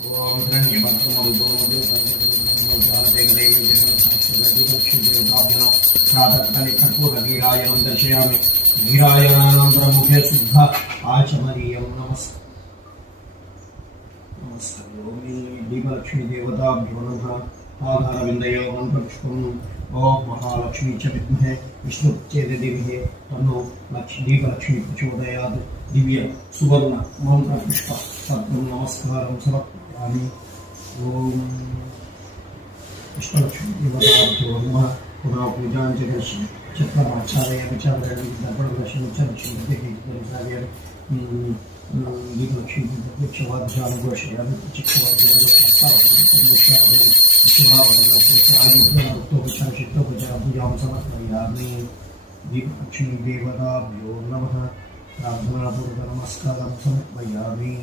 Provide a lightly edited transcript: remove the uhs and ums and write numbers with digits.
ओम धन्यवाद दर्शयामि धीरायणानन्तरं मुखे शुद्ध आचमनीयं नमस्कारोमि दीपलक्ष्मी देवताभ्यो नमः आधारविन्दयो मन्त्रपुष्पम् ओम महालक्ष्मी च विद्महे विष्णुपत्यै धीमहि तन्नो दीपलक्ष्मी प्रचोदयात् दिव्य सुवर्ण मंत्रपुष्प सद्गुरु नमस्कारं समर्पयामि। ओम विष्णुलक्ष्मी देवताभ्यो नमः पुनः पूजां च करिष्ये चक्रमाचार्यामि च दर्पणदर्शनं च दीपलक्ष्मी वृक्षवाद्यां घोषयामि पूजां समर्पयामि। दीपलक्ष्मी देवताभ्यो नमः प्रार्थनापूर्वक नमस्कारं समर्पयामि।